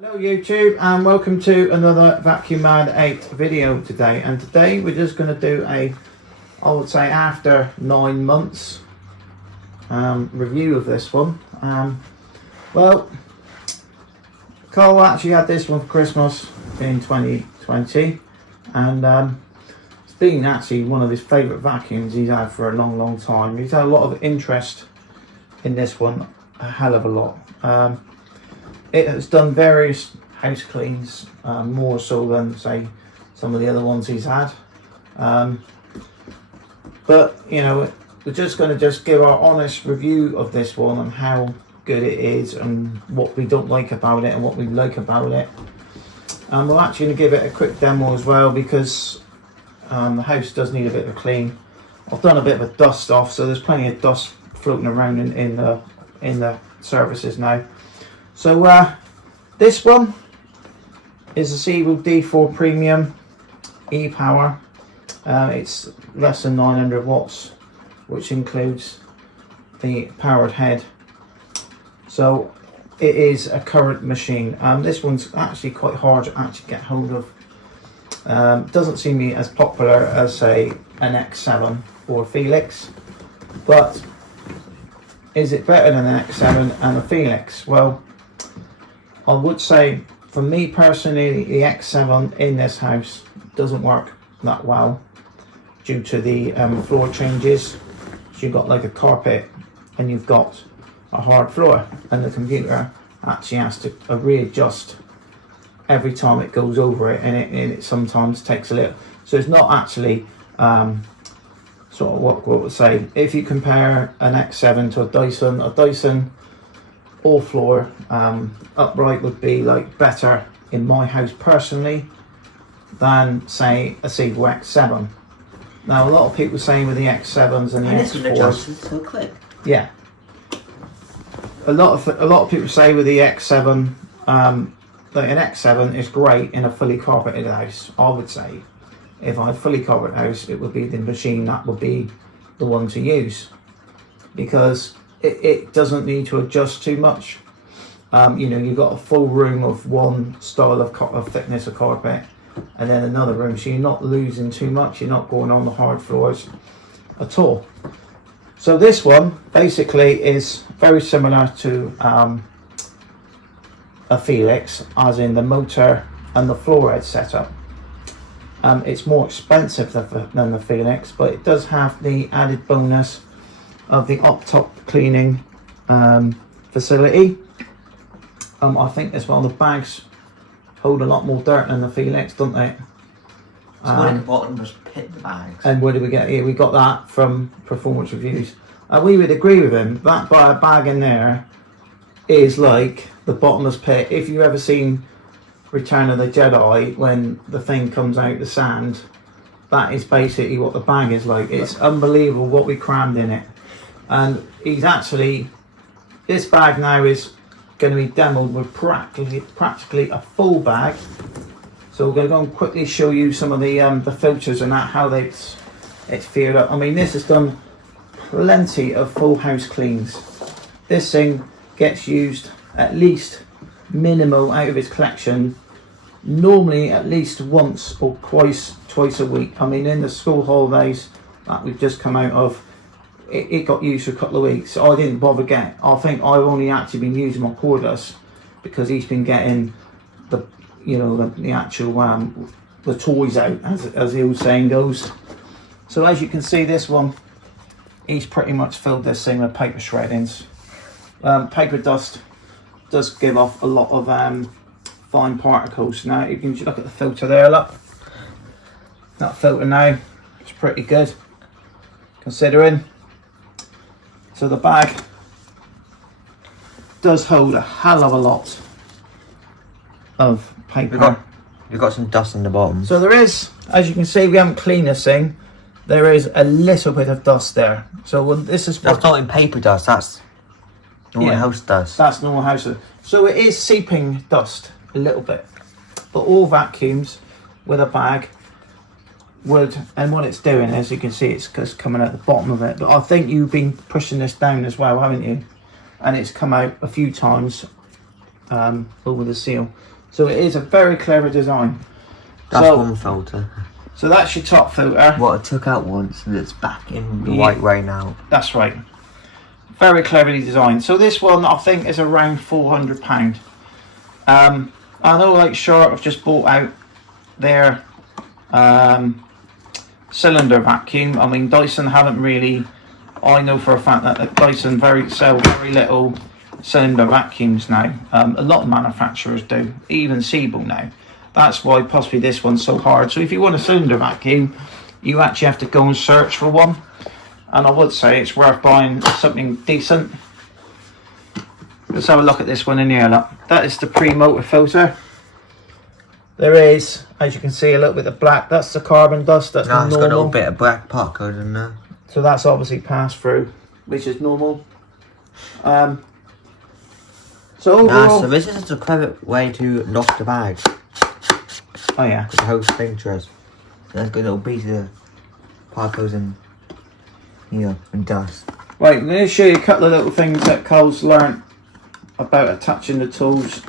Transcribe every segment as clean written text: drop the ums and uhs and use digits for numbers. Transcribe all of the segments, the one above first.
Hello YouTube, and welcome to another Vacuum Man 8 video today. And today we're just going to do a, I would say after 9 months review of this one. Well, Carl actually had this one for Christmas in 2020, and it's been actually one of his favourite vacuums he's had for a long time. He's had a lot of interest in this one, a hell of a lot. It has done various house cleans, more so than say some of the other ones he's had. But you know, we're just going to give our honest review of this one and how good it is and what we don't like about it and what we like about it. And we're actually going to give it a quick demo as well, because the house does need a bit of a clean. I've done a bit of a dust off, so there's plenty of dust floating around in the surfaces now. So this one is a Sebo D4 Premium ePower. It's less than 900 watts, which includes the powered head. So it is a current machine. This one's actually quite hard to actually get hold of. Doesn't seem to be as popular as say an X7 or Felix, but is it better than an X7 and a Felix? Well, I would say, for me personally, the X7 in this house doesn't work that well due to the floor changes. So you've got like a carpet and you've got a hard floor, and the computer actually has to readjust every time it goes over it, and it sometimes takes a little. So it's not actually sort of what we say. If you compare an X7 to a Dyson all floor upright would be like better in my house personally than say a Sebo X7. Now a lot of people saying with the X7s and the X4s, so quick. Yeah, a lot of people say with the X7 that an X7 is great in a fully carpeted house. I would say if I had a fully carpeted house, it would be the machine that would be the one to use, because it doesn't need to adjust too much. You know, you've got a full room of one style of thickness of carpet, and then another room, so you're not losing too much. You're not going on the hard floors at all. So this one basically is very similar to a Felix, as in the motor and the floor head setup. It's more expensive than the Felix, but it does have the added bonus of the top cleaning facility. I think as well the bags hold a lot more dirt than the Felix, don't they? So what the bottom was pit the bags. And where did we get here? We got that from Performance Reviews. We would agree with him. That bag in there is like the bottomless pit. If you've ever seen Return of the Jedi, when the thing comes out the sand, that is basically what the bag is like. It's unbelievable what we crammed in it. And he's actually, this bag now is going to be demoed with practically a full bag. So we're going to go and quickly show you some of the filters and that, how it's filled up. I mean, this has done plenty of full house cleans. This thing gets used at least minimal out of its collection, normally at least once or twice a week. I mean, in the school holidays that we've just come out of, it got used for a couple of weeks. So I didn't bother getting. I think I've only actually been using my cordless because he's been getting the, you know, the actual the toys out, as the old saying goes. So as you can see, this one, he's pretty much filled this thing with paper shreddings. Paper dust does give off a lot of fine particles. Now you can look at the filter there. Look, that filter now is pretty good considering. So the bag does hold a hell of a lot of paper. We've got some dust in the bottom. So there is, as you can see, we haven't cleaned this thing. There is a little bit of dust there. So when this is that's not in paper dust. That's normal house dust. That's normal house dust. So it is seeping dust a little bit. But all vacuums with a bag would, and what it's doing, as you can see, it's just coming at the bottom of it. But I think you've been pushing this down as well, haven't you? And it's come out a few times over the seal. So it is a very clever design. That's one filter. So that's your top filter. What I took out once and it's back in the right way now. That's right. Very cleverly designed. So this one I think is around £400. I know like Sharp have just bought out their cylinder vacuum. I mean Dyson haven't really, I know for a fact that Dyson sell very little cylinder vacuums now. A lot of manufacturers do, even Sebo now. That's why possibly this one's so hard. So if you want a cylinder vacuum, you actually have to go and search for one. And I would say it's worth buying something decent. Let's have a look at this one in here. Look. That is the pre-motor filter. There is, as you can see, a little bit of black. That's the carbon dust. That's no, the it's normal. got a little bit of black particles in there. So that's obviously passed through, which is normal. So overall, so this is the clever way to lock the bag. Oh yeah. The whole filters. There's got a little piece of particles in here and dust. Right, I'm going to show you a couple of little things that Cole's learnt about attaching the tools.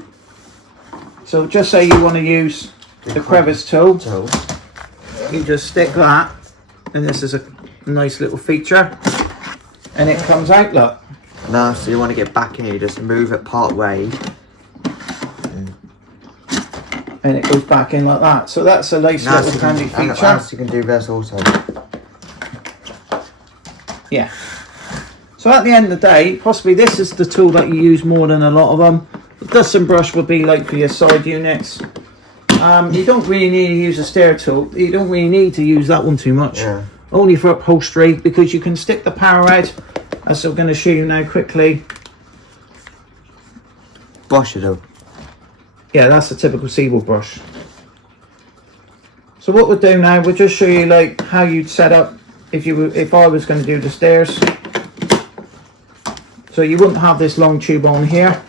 So just say you want to use the crevice tool. You just stick that, and this is a nice little feature, and it comes out, look. Now, so you want to get back in here, just move it part way. And it goes back in like that. So that's a nice little handy feature. And you can do this also. Yeah. So at the end of the day, possibly this is the tool that you use more than a lot of them. The dust and brush would be like for your side units. You don't really need to use a stair tool. You don't really need to use that one too much. Yeah. Only for upholstery, because you can stick the power head, as I'm going to show you now quickly. Brush it up. Yeah, that's a typical Sebo brush. So what we'll do now, we'll just show you like how you'd set up if I was going to do the stairs. So you wouldn't have this long tube on here.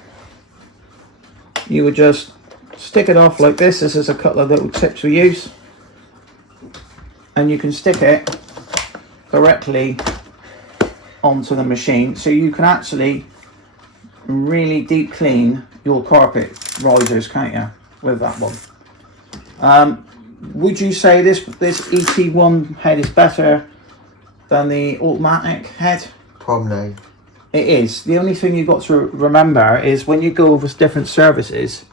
You would just stick it off like this. This is a couple of little tips we use. And you can stick it directly onto the machine. So you can actually really deep clean your carpet risers, can't you, with that one? Would you say this ET1 head is better than the automatic head? Probably. It is. The only thing you've got to remember is when you go over different services,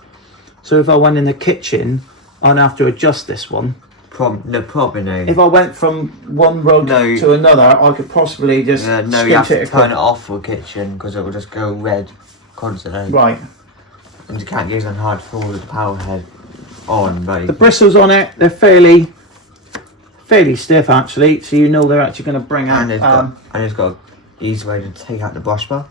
so if I went in the kitchen, I'd have to adjust this one. Probably no. If I went from one rod to another, I could possibly just no, you have to turn it off for kitchen because it will just go red constantly. Right. And you can't use it on hard forward with the power head on, but the bristles on it, they're fairly stiff actually, so you know they're actually going to bring out. And it's got an easy way to take out the brush bar.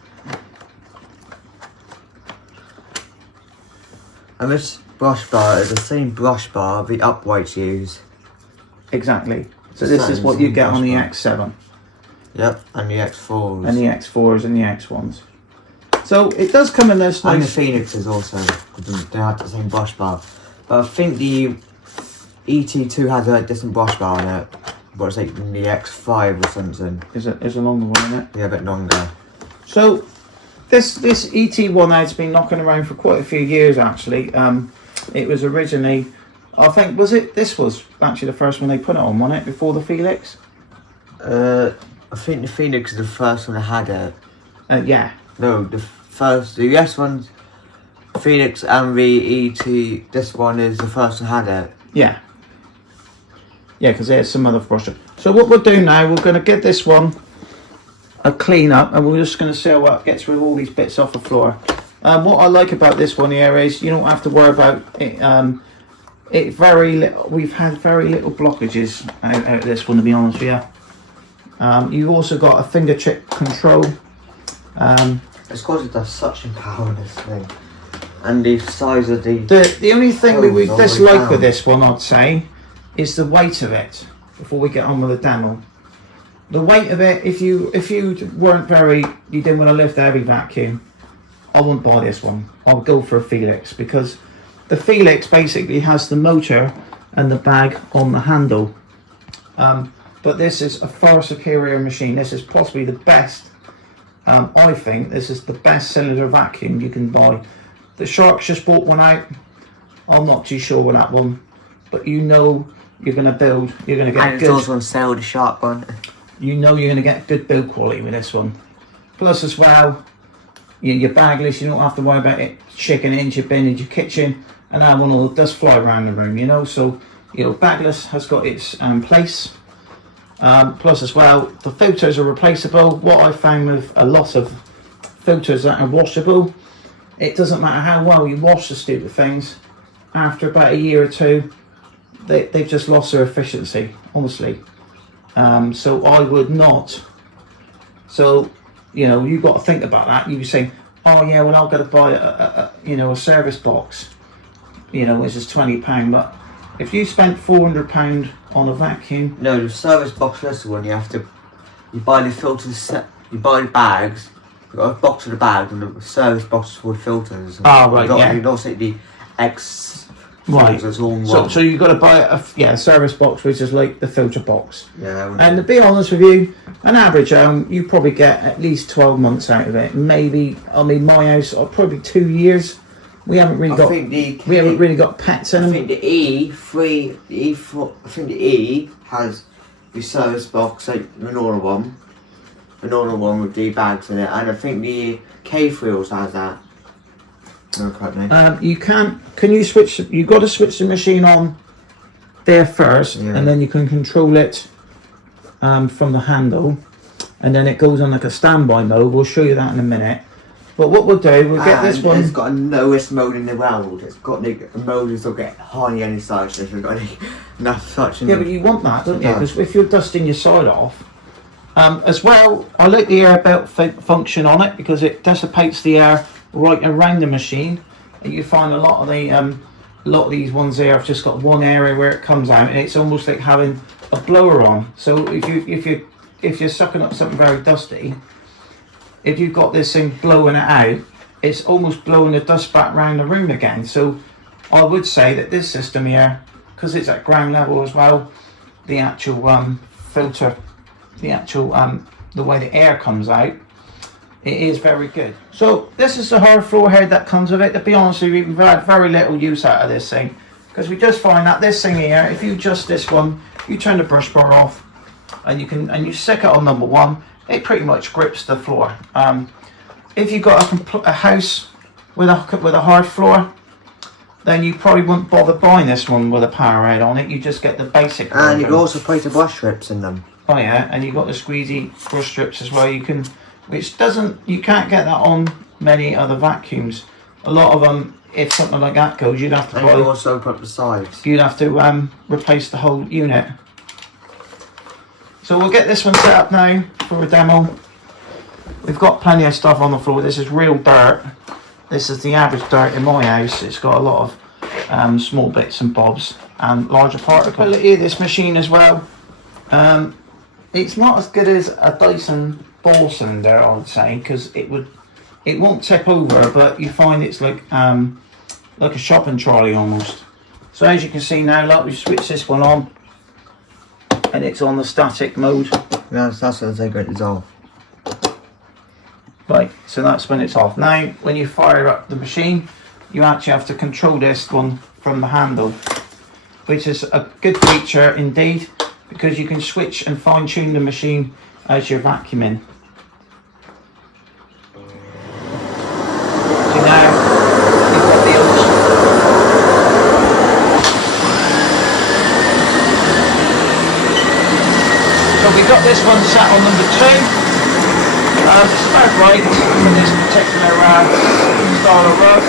And this brush bar is the same brush bar the uprights use. Exactly. So this is what you get on the X7. Yep, and the X4s. And the X4s and the X1s. So it does come in this nice... And the Phoenixes also. They have the same brush bar. But I think the ET2 has a different brush bar on it. But it's like the X5 or something. Is a longer one, isn't it? Yeah, a bit longer. So this ET1 has been knocking around for quite a few years actually. It was originally, I think, this was actually the first one they put it on, wasn't it? Before the Felix? I think the Phoenix is the first one that had it. Yeah. No, the yes one's Phoenix and the ET. This one is the first one had it. Yeah. Yeah, because there's some other brush. So what we'll do now, we're going to give this one a clean up, and we're just going to see how it gets rid of all these bits off the floor. What I like about this one here is you don't have to worry about it. We've had very little blockages out of this one, to be honest with you. You've also got a finger chip control. It's because it does suction power on this thing, and the size of the only thing we dislike with this one, I'd say, is the weight of it. Before we get on with the demo, the weight of it. If you you didn't want to lift a heavy vacuum, I wouldn't buy this one. I would go for a Felix, because the Felix basically has the motor and the bag on the handle. But this is a far superior machine. This is possibly the best. I think this is the best cylinder vacuum you can buy. The Sharks just bought one out. I'm not too sure on that one, but you know you're going to build, you're going to get and good. it's also on sale, the Shark one. You know you're going to get good build quality with this one. Plus as well, you're bagless, you don't have to worry about it shaking it into your bin in your kitchen and that one will just fly around the room, you know. So, you know, bagless has got its place. Plus as well, the filters are replaceable. What I found with a lot of filters that are washable, it doesn't matter how well you wash the stupid things, after about a year or two, they've just lost their efficiency, honestly. So I would not. So, you know, you've got to think about that. You say, oh yeah, well I've got to buy a service box, you know, which is £20. But if you spent £400 on a vacuum, no, the service box is the one you buy the filters set, you buy the bags, you got a box of the bags and the service box for the filters. Oh right, yeah. You don't say the X. Right. So you've got to buy a service box, which is like the filter box. Yeah. And to be honest with you, an average you probably get at least 12 months out of it. Maybe, I mean, my house, probably 2 years. We haven't really got pets in them. I think the E has the service box, like the normal one with the bags in it, and I think the K3 also has that. Can you switch? You've got to switch the machine on there first, and then you can control it from the handle, and then it goes on like a standby mode. We'll show you that in a minute. But what we'll do, we'll get this one. It's got a lowest mode in the world. It's got the mode that'll get hardly any side, so you've got enough such. Yeah, but you want that, don't you? Because if you're dusting your side off, as well, I like the air belt function on it because it dissipates the air right around the machine. And you find a lot of these ones there have just got one area where it comes out, and it's almost like having a blower on. So if you're sucking up something very dusty, if you've got this thing blowing it out, it's almost blowing the dust back around the room again. So I would say that this system here, because it's at ground level as well, the actual filter, the way the air comes out, it is very good. So this is the hard floor head that comes with it. To be honest with you, we've had very little use out of this thing, because we just find that this thing here, if you adjust this one, you turn the brush bar off, and you stick it on number one, it pretty much grips the floor. If you've got a house with a hard floor, then you probably wouldn't bother buying this one with a power head on it. You just get the basic version. And you can also place the brush strips in them. Oh yeah, and you've got the squeezy brush strips as well. You can't get that on many other vacuums. A lot of them, if something like that goes, you'd have to buy. And you also put the sides. You'd have to replace the whole unit. So we'll get this one set up now for a demo. We've got plenty of stuff on the floor. This is real dirt. This is the average dirt in my house. It's got a lot of small bits and bobs and larger particles. The this machine as well. It's not as good as a Dyson ball cylinder, I would say, because it won't tip over, but you find it's like a shopping trolley almost. So as you can see now, look, we switch this one on, and it's on the static mode. Yeah, that's when they get dissolve. Right, so that's when it's off. Now, when you fire up the machine, you actually have to control this one from the handle, which is a good feature indeed, because you can switch and fine tune the machine as you're vacuuming. So now, you've got the old. So we've got this one set on number 2. It's about right for this particular style of rug.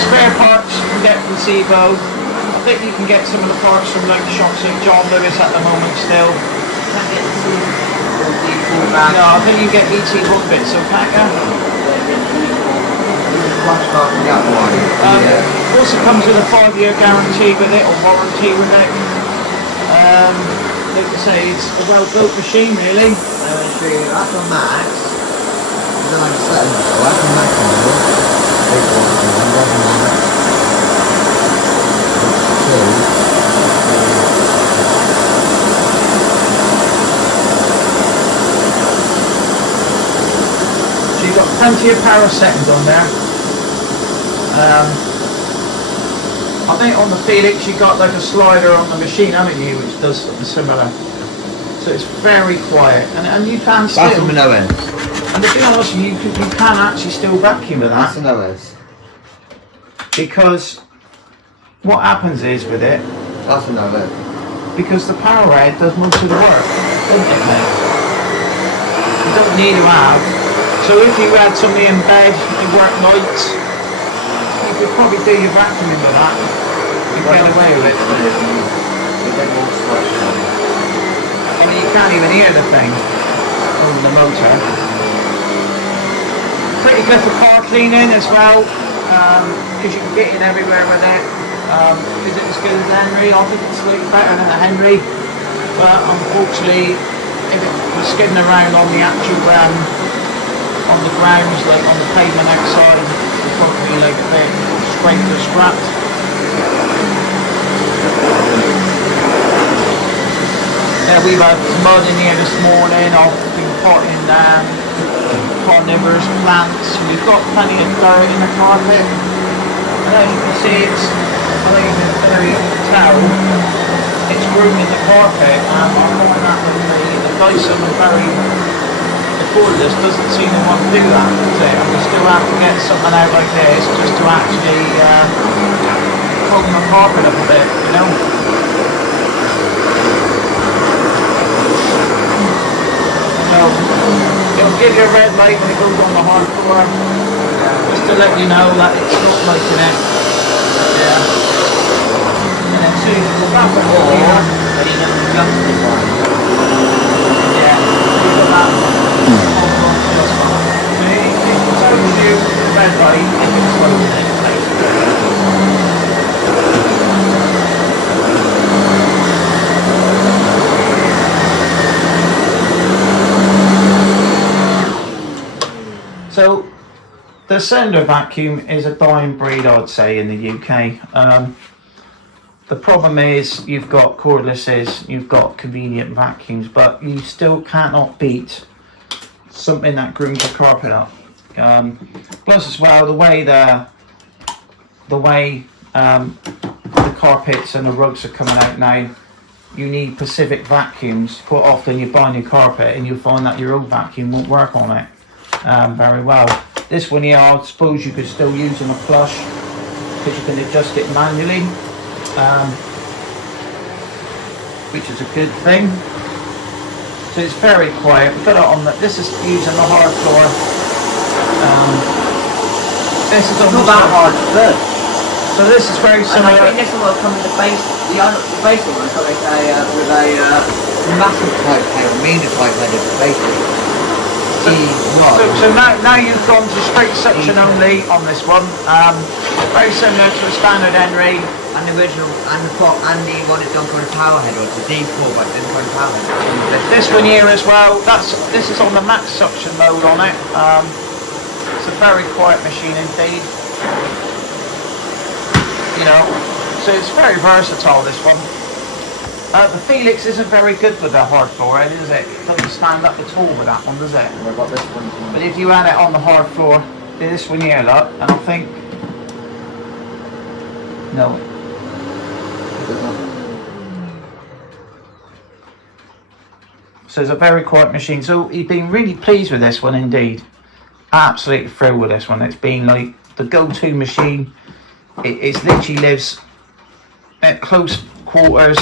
Spare parts you can get from Sebo. I think you can get some of the parts from like the shops like John Lewis at the moment still. No, I think you can get ET1 bits, so Packer. Also comes with a 5-year guarantee with it, or warranty with it. Like I say, it's a well-built machine, really. That's a Max. That's a Max. plenty of power settings on there. I think on the Felix you got like a slider on the machine, haven't you, which does something similar. So it's very quiet, and you can still. That's an OS. And to be honest, you can actually still vacuum with that. That's an OS. Because what happens is with it, That's an OS. because the power head does most of the work, doesn't it, mate? You don't need to have. So if you had somebody in bed, they work nights, you could probably do your vacuuming with that. You get away with it. And you can't even hear the thing over the motor. Pretty good for car cleaning as well, because you can get in everywhere with it. Is it as good as the Henry? I think it's slightly better than the Henry, but unfortunately, if it was skidding around on the actual on the grounds, like on the pavement outside, it's probably like a bit scraped or scrapped. Yeah, we've had mud in here this morning. I've been potting carnivorous plants. We've got plenty of dirt in the carpet. And as you can see, it's, I don't even very tell, it's grooming the carpet. I find that with the Dyson and the cordless doesn't seem to want to do that, does it? And we still have to get something out like this just to actually comb the carpet up a bit, you know? So, it'll give you a red light when it goes on the hard floor, just to let you know that it's not liking it. Yeah. And then soon you go back up here, and you know the junction line. Yeah, you got that one. So it shows you the red light if it's closing it, basically. So, the cylinder vacuum is a dying breed, I'd say, in the UK. The problem is you've got cordlesses, you've got convenient vacuums, but you still cannot beat something that grooms the carpet up. Plus, as well, the way the carpets and the rugs are coming out now, you need Pacific vacuums. Quite often, you buy new carpet and you'll find that your old vacuum won't work on it very well. This one here, I suppose you could still use them a flush because you can adjust it manually, which is a good thing. So it's very quiet. We've got it on this is using the hard floor. This is on not that hard, good. So this is very similar. I think this one will come with the base. The basic one got with a massive pipe head, medium pipe head at the basic. So now you've gone to straight suction only on this one. Very similar to a standard Henry. And the original, and the one that's gone for a power head, or it's a D4, but it's for a power head. This one here as well, this is on the max suction mode on it. It's a very quiet machine indeed. You know, so it's very versatile, this one. The Felix isn't very good with the hard floor head, is it? It doesn't stand up at all with that one, does it? I've got this one. But if you had it on the hard floor, this one here, look, and I think... No. So it's a very quiet machine. So he's been really pleased with this one indeed. Absolutely thrilled with this one. It's been like the go-to machine. It literally lives at close quarters.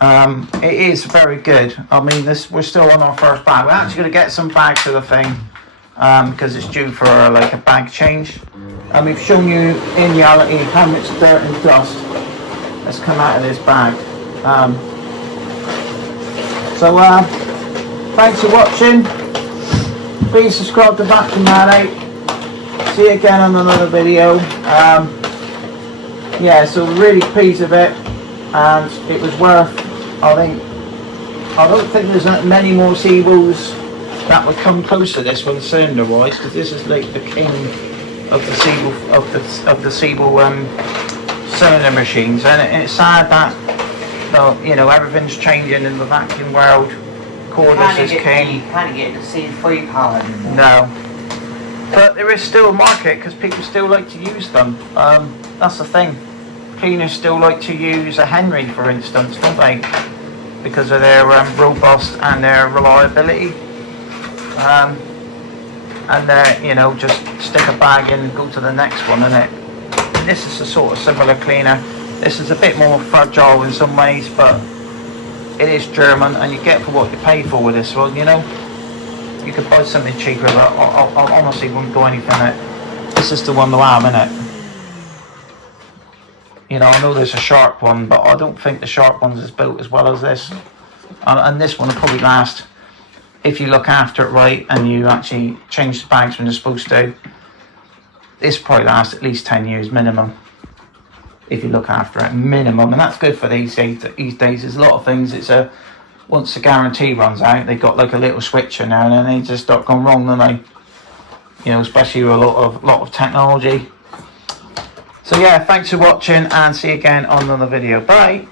It is very good. I mean, we're still on our first bag. We're actually going to get some bags of the thing because it's due for like a bag change. And we've shown you in reality how much dirt and dust has come out of this bag. So thanks for watching. Please subscribe to Vacuum Man 8. See you again on another video. Yeah, so really pleased with it, and it was worth. I don't think there's many more Sebos that would come close to this one cylinder wise, because this is like the king of the Sebo of the Sebo cylinder machines, and it's sad that you know, everything's changing in the vacuum world. Cordless is king. You can't get the C3 power anymore. No. But there is still a market because people still like to use them. That's the thing. Cleaners still like to use a Henry, for instance, don't they? Because of their robust and their reliability. And they're, you know, just stick a bag in and go to the next one, innit? This is a sort of similar cleaner. This is a bit more fragile in some ways, but it is German, and you get for what you pay for with this one, you know? You could buy something cheaper, but I honestly wouldn't go anything in it. This is the one to have, innit? You know, I know there's a Sharp one, but I don't think the Sharp one's is built as well as this. And this one will probably last, if you look after it right and you actually change the bags when you're supposed to, this probably lasts at least 10 years minimum. If you look after it, minimum. And that's good for these days. There's a lot of things, it's a, once the guarantee runs out, they've got like a little switcher now and then they just start going wrong, don't they? You know, especially with a lot of technology. So yeah, thanks for watching and see you again on another video. Bye.